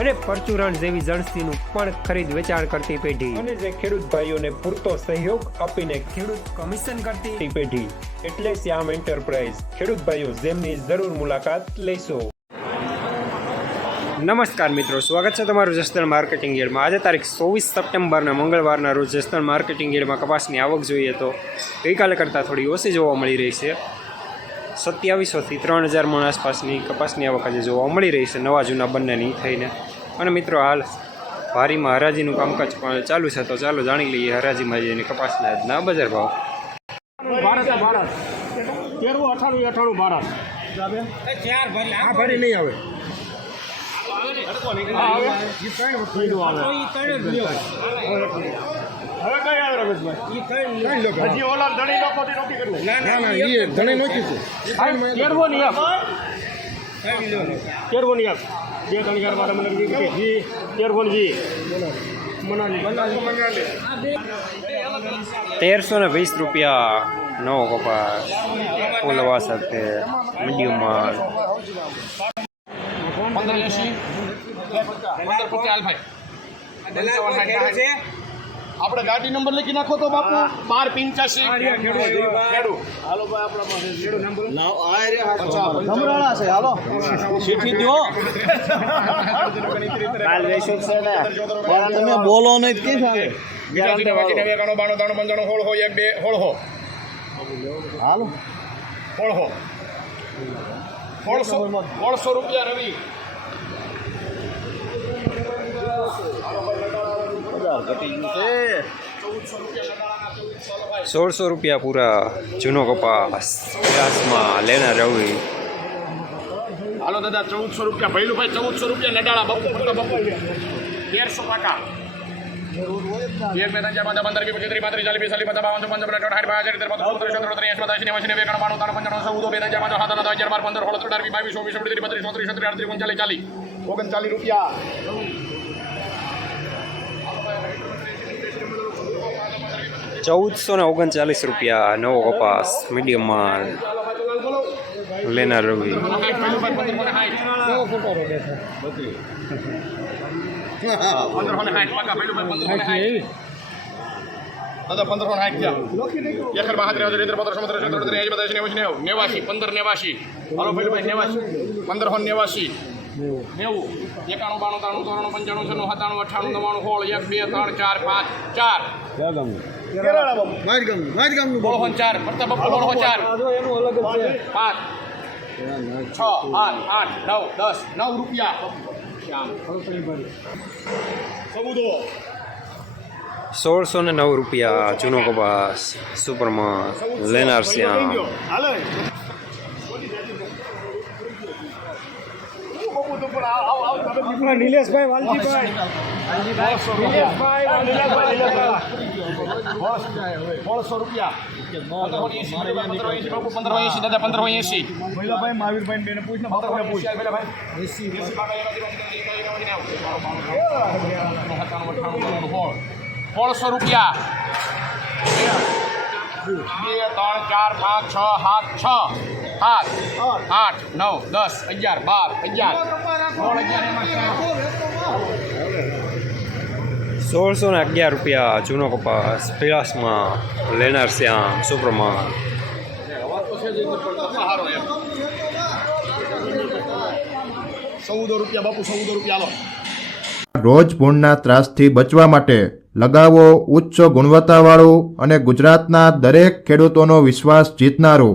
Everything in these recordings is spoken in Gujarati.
અને પરચુરણ જેવી જણસીનું પણ ખરીદ વેચાણ કરતી પેઢી. અને જે ખેડૂત ભાઈઓને પૂરતો સહયોગ આપીને ખેડૂત કમિશન કરતી પેઢી. એટલે શ્યામ એન્ટરપ્રાઇઝ. ખેડૂત ભાઈઓ જેમની જરૂર મુલાકાત લેશો. નમસ્કાર મિત્રો સ્વાગત છે તમારું જસદણ માર્કેટિંગ યાર્ડમાં. આજે તારીખ ચોવીસ સપ્ટેમ્બરના મંગળવારના રોજ જસદણ માર્કેટિંગ યાર્ડમાં કપાસની આવક જોઈએ તો ગઈકાલે કરતાં થોડી ઓછી જોવા મળી રહી છે. સત્યાવીસોથી ત્રણ હજાર મણ આસપાસની કપાસની આવક આજે જોવા મળી રહી છે. નવા જૂના બંનેની થઈને. અને મિત્રો હાલ ભારીમાં હરાજીનું કામકાજ પણ ચાલુ છે. તો ચાલો જાણી લઈએ હરાજીમાં જઈને કપાસના આજના બજાર ભાવ. ભારત ભારત. તેરવું અઠાણું અઠાણું ભારત. ભરી નહીં આવે. આ આવે? આવે હવે કઈ આવે રમેશભાઈ હજી ઓલા ધણી લોકોથી નોકી કરી ના ના એ ધણી નોખી છે તેરવો ની આપ તેરવો ની આપ બે ત્રણ હજાર માટે મને જી તેરવો જી તેરસો ને વીસ રૂપિયા નવો કપાસ ફૂલવા સાથે મીડિયમમાં પંદર એસી પંદર પચાસ ભાઈ આપણે ગાડી નંબર લખી નાખો તો બાપુ. બાર પિંચાસી તમે બોલો નહીં કઈ થાય એકાણું બાણું ત્રાણું પંચાણું સોળ હો એક બે સોળ હો. હાલો. સોળસો રૂપિયા રવિ. ઘટી ગયું છે સોળસો રૂપિયા પૂરા જૂનો કપાસ ગ્લાસમાં લેના રવિ હાલો દાદા ચૌદસો રૂપિયા ભૈલું ભાઈ ચૌદસો રૂપિયા નડાળા બપુ પકડો બપુ તેરસો પાકા ઓગણચાલીસ રૂપિયા ચૌદસો ને ઓગણચાલીસ રૂપિયા નવો કપાસ મીડિયમ લેનાર લેના રવિ પંદરસો સાઠ પંદરસો પંદરસો થયા એકર બહાત્રીસ હજાર ઇતેર પંદરસો પંદર સત્તર ત્રીસ એંશી બત્રીસ નેવું નેવું નેવાસી પંદર નેવાસી હાલો ભાઈ નેવાસી પંદરસો નેવાસી નેવું. એકાણું બાણું ત્રાણું ત્રણ પંચાણું છન્નું સત્તાણું અઠાણું નવ્વાણું સોળ એક બે ત્રણ ચાર પાંચ ચાર. ચાર પાંચ. છ આઠ આઠ નવ દસ નવ રૂપિયા. સોળસો ને નવ રૂપિયા જૂનો કપાસ સુપરમાં લેનાર શ્યામ. હાલો. નિલેશભાઈ વાલજીભાઈ. નિલેશભાઈ નિલેશભાઈ સોળસો રૂપિયા. પંદર પંદર એંશી દાદા પંદર એંશી. ભાઈ મહાવીરભાઈ બેને પૂછ. ને ભાઈ પૂછ સોળસો રૂપિયા. બે ત્રણ ચાર પાંચ છ સાત છ. સાત આઠ નવ દસ અગિયાર બાર અગિયાર. સોળ અગિયાર સોળસો ને અગિયાર રૂપિયા જૂનો કપાસ પીળાસમાં લેનાર શ્યામ સુપ્રમાણ. ચૌદો રૂપિયા બાપુ ચૌદો રૂપિયા લો રોજ ભૂણના ત્રાસથી બચવા માટે લગાવો ઉચ્ચ ગુણવત્તાવાળું અને ગુજરાતના દરેક ખેડૂતોનો વિશ્વાસ જીતનારું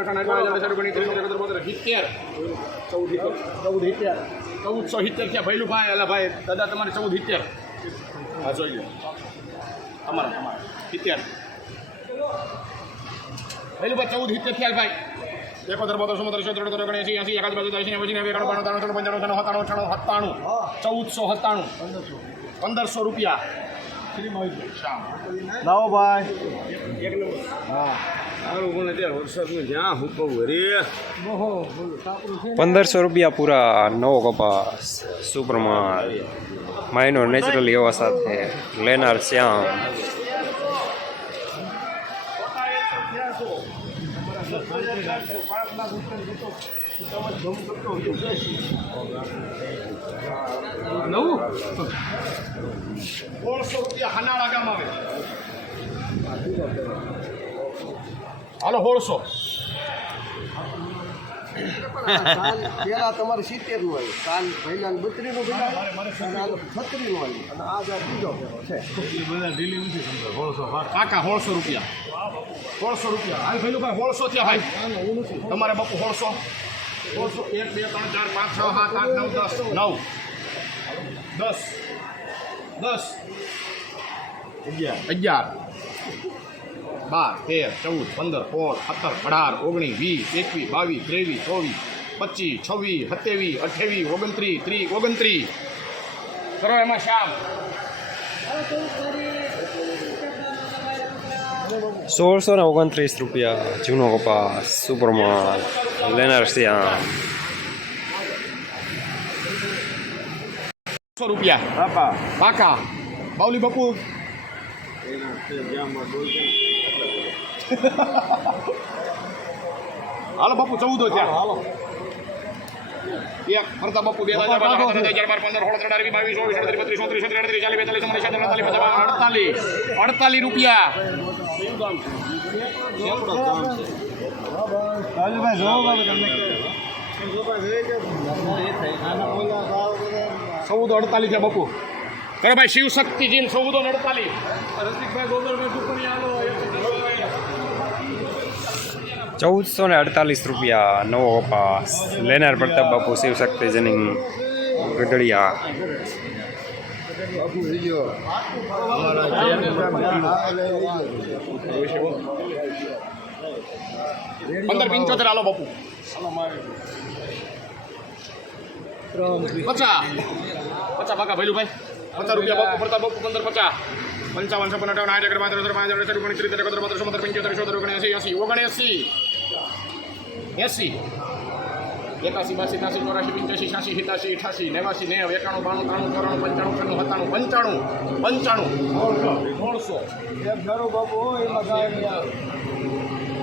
ચાલીસ ચાલીસ ઓગણીસ ત્રીસ એકત્રીસ બોતેર સિત્તેર ચૌદ ચૌદ સિત્તેર ચૌદસો સિત્તેર છે ભૈલું ભાઈ અલા ભાઈ દાદા તમારે ચૌદ સિત્તેર હા જોઈ લો તમારા તમારા. સિત્તેર ભૈલું ભાઈ ચૌદ સિત્તેર થયા ભાઈ. એકોતેર બોતેર સમોતેર ચોતેર અડતેર ઓગણીસ એસી એસી એકાદ બાજુ એસી નેવું એકાણું બાણું ત્રાણું ત્રણ પંચાણું છન્નું સત્તાણું અઠાણું સત્તાણું. ચૌદસો સત્તાણું. પંદરસો રૂપિયા. લાવો ભાઈ. પંદરસો રૂપિયા પૂરા નવો કપાસ સુપરમાલ માઇનોર નેચરલી એવા સાથે. લેનાર શ્યામ. સોળસો રૂપિયા હનાળા ગામ આવે. હાલો સોળસો પેલા તમારે સિત્તેરનું આવ્યું કાલ પહેલા બત્રી નું પહેલા છત્રી નું આવ્યું આ બીજો છે કાકા સોળસો રૂપિયા. સોળસો રૂપિયા. હાલ ભાઈ ભાઈ સોળસો થયા ભાઈ? તમારે બાપુ સોળસો સોળસો એક, બે, ત્રણ, ચાર, પાંચ, છ, સાત, આઠ, નવ, દસ. નવ. દસ. દસ. અગિયાર અગિયાર. બાર તેર ચૌદ પંદર સોળ સત્તર અઢાર ઓગણીસ વીસ એકવીસ બાવીસ ત્રેવીસ ચોવીસ પચીસ છવ્વીસ સત્યાવીસ અઠ્યાવીસ ઓગણત્રીસ ત્રીસ ઓગણત્રીસ. કરો એમાં શ્યામ. સોળસો ને ઓગણત્રીસ રૂપિયા જૂનો કપાસ સુપરમાલ લેનાર શ્યામ. સો રૂપિયા. પાકા બાઉલી બાપુ. હાલો બાપુ ચૌદો ત્યાં હાલો એક ફરતા બાપુ બે હજાર પંદર સોળ ત્રણ બાવીસ ચોવીસ અડત્રીસ બત્રીસ ચોત્રીસ સત્તર અડત્રીસ ચાલીસ બેતાલીસ સાત અડતાલીસ પચાસ અડતાલીસ અડતાલીસ રૂપિયા ચૌદ અડતાલીસ છે બાપુ કરે ભાઈ શિવ ચૌદ અડતાલીસ રસિકભાઈ ગોબરભાઈ સુપણી હાલો ચૌદસો ને અડતાલીસ રૂપિયા નવો કપાસ લેનાર પ્રતાપ બાપુ શિવશક્તિ જનિંગ ગઢડિયા પંદર પંચોતેર આલો બાપુ પચાસ પચાસ પાકા ભૈલુભાઈ પચાસ રૂપિયા બાપુ પડતા બાપુ પંદર પચાસ પંચાવન છપ્પન અઠાવન આઠ અગર પાંચ ત્રણ પાંચ ત્રીસ પંચોતેર ચોતેર ઓગણીસ એસી ઓગણએસી એસી એકાસી બાસી ત્યાસી ચોરાસી પંચ્યાસી છ્યાસી સિત્યાસી અઠાસી નેવાસી નેવ એકાણું બાણું ત્રાણું ચોરાણું પંચાણું છન્નું સત્તાણું પંચાણું પંચાણું સોળસો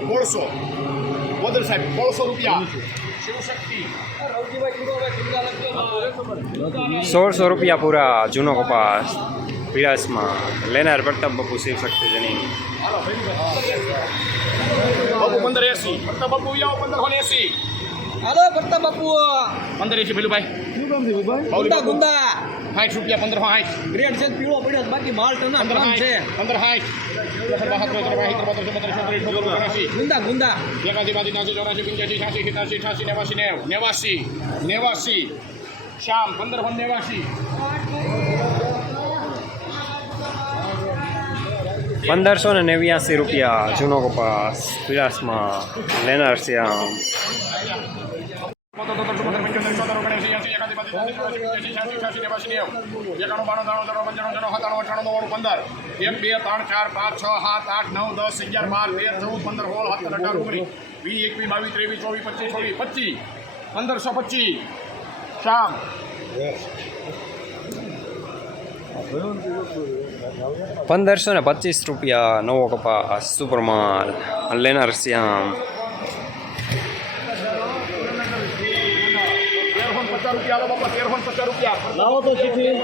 સોળસો બોદર સાહેબ સોળસો રૂપિયા સોળસો રૂપિયા પૂરા જૂનો કપાસ પીળાસમાં લેનાર પ્રતાપ બાપુ શિવશક્તિ જનિંગ બાપુ પંદર એસી. પ્રતાપ બાપુ આવો પંદર ને એસી? હાલો કરતા બાપુ. પંદર એસી પેલું ભાઈ ગુંદા ગુંદા. સાઠ રૂપિયા પંદર સાઠ ગ્રેડ છે પીળો પડ્યો બાકી માલ ટના પંદર છે. પંદર સાઠ ગુંદા ગુંદા. એકાસી બાજી નાસી ચોરાસી પંચ્યાસી છ્યાસી સિત્યાસી અઠાસી નેવાસી નેવ નેવાસી. નેવાસી. શ્યામ પંદર પણ નેવાસી. પંદરસો ને નેવ્યાસી રૂપિયા જૂનો કપાસ પીળાસમાં લેનાર શ્યામ એક બે ત્રણ ચાર પાંચ છ સાત આઠ નવ દસ અગિયાર બાર તેર ચૌદ પંદર સોળ સત્તર અઢાર ઓગણીસ વીસ એકવીસ બાવીસ ત્રેવીસ ચોવીસ પચીસ છવ્વીસ પચીસ પંદરસો પચીસ શામ પંદરસો ને પચીસ રૂપિયા નવો કપાસ સુપરમાલ. લેનાર શ્યામ લાવો તો ચીઠી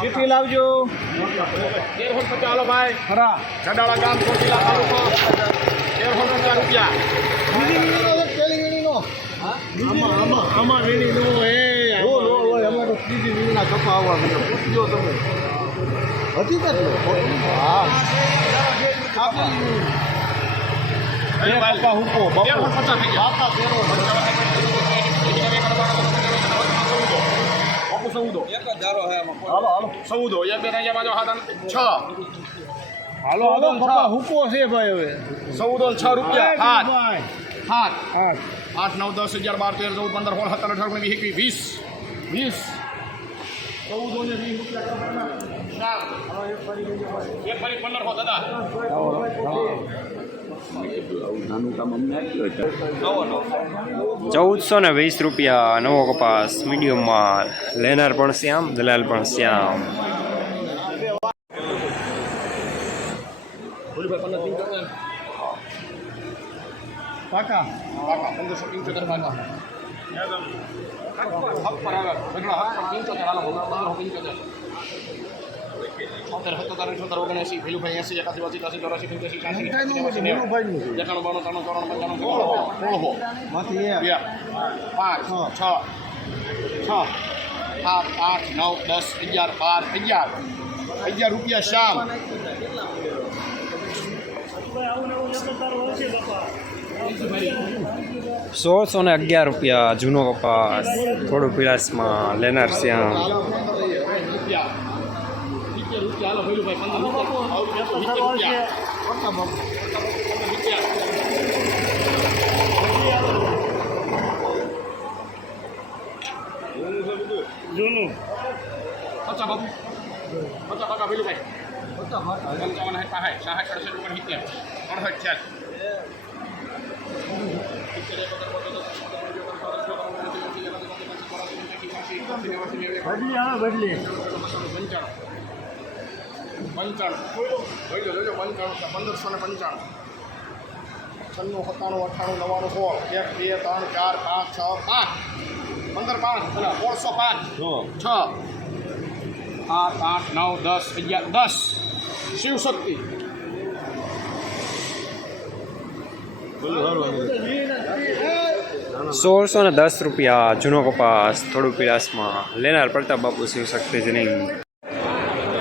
ચીઠી લાવજો. તેરસો પચાસ હાલો ભાઈ ખરા. ચડાળા ગામ ચોટીલા તાલુકો તેરસો પચાસ રૂપિયા આમાં આમાં આમાં વીણી નો હે લો લો લો અમારે ત્રીજી વીણીના કપા આવવા મને પૂછજો તમે હકીકતનો હા. પપ્પા હુકો બાપુ બાપા તેરો બાપુ સૌદો. હાલો હાલો. સૌદો એક બે ત્રણ ચાર પાંચ છ. હાલો હાલો પપ્પા હુકો છે ભાઈ હવે. ચૌદ છ રૂપિયા. આઠ નવ દસ અગિયાર બાર તેર ચૌદ પંદર સોળ સત્તર અઢાર ઓગણીસ વીસ. વીસ. ને વીસ રૂપિયા ચૌદસો ને વીસ રૂપિયા નવો કપાસ મીડિયમમાં. લેનાર પણ શ્યામ દલાલ પણ શ્યામ. કાકા. કાકા પંદરસો પંચોતેર કાકા હક પર આવે સગડા હક પંચોતેર હાલો પંદરસો પંચોતેર છોતેર સત્તોતેર અઠ્યોતેર ઓગણએંસી ભીલુભાઈ એંસી એકાસી બાસી ત્યાસી ચોરાસી પંચ્યાસી છ્યાસી. એકાણું બાણું પાંચ છ છ સાત આઠ નવ દસ અગિયાર બાર અગિયાર અગિયાર રૂપિયા શામ સોળસો ને અગિયાર રૂપિયા જૂનો કપાસ થોડું પીળાસમાં લેનાર શ્યામ રૂપિયા સિત્તેર રૂપિયા હાલો ભઈલુભાઈ પંદર રૂપિયા સિત્તેર રૂપિયા અડસઠ બાપુ પચાસ બાકા ભઈલુભાઈ પંચાવન સાઠ પાસઠ સાઠ અડસઠ ઓગણસિત્તેર અડસઠ છ્યાસી બદલી આવે બદલી. પંચાણું. પંચાણું જોજો પંચાણું પંદરસો ને પંચાણું. છન્નું સત્તાણું અઠ્ઠાણું નવ્વાણું સોળ. એક બે ત્રણ ચાર પાંચ છ પાંચ પંદર પાંચ. પેલા સોળસો પાંચ. છ. આઠ આઠ નવ દસ અગિયાર દસ. શિવશક્તિ. સોળસો ને દસ રૂપિયા જૂનો કપાસ, થોડું પીળાસમાં લેનાર પ્રતાપ બાપુ શિવ શક્તિજની.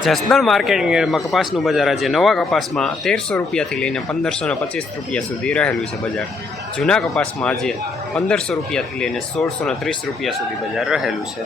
જસદણ માર્કેટિંગમાં કપાસનું બજાર આજે નવા કપાસમાં તેરસો રૂપિયાથી લઈને પંદરસો ને પચીસ રૂપિયા સુધી રહેલું છે બજાર. જૂના કપાસમાં આજે પંદરસો રૂપિયાથી લઈને સોળસો ને ત્રીસ રૂપિયા સુધી બજાર રહેલું છે.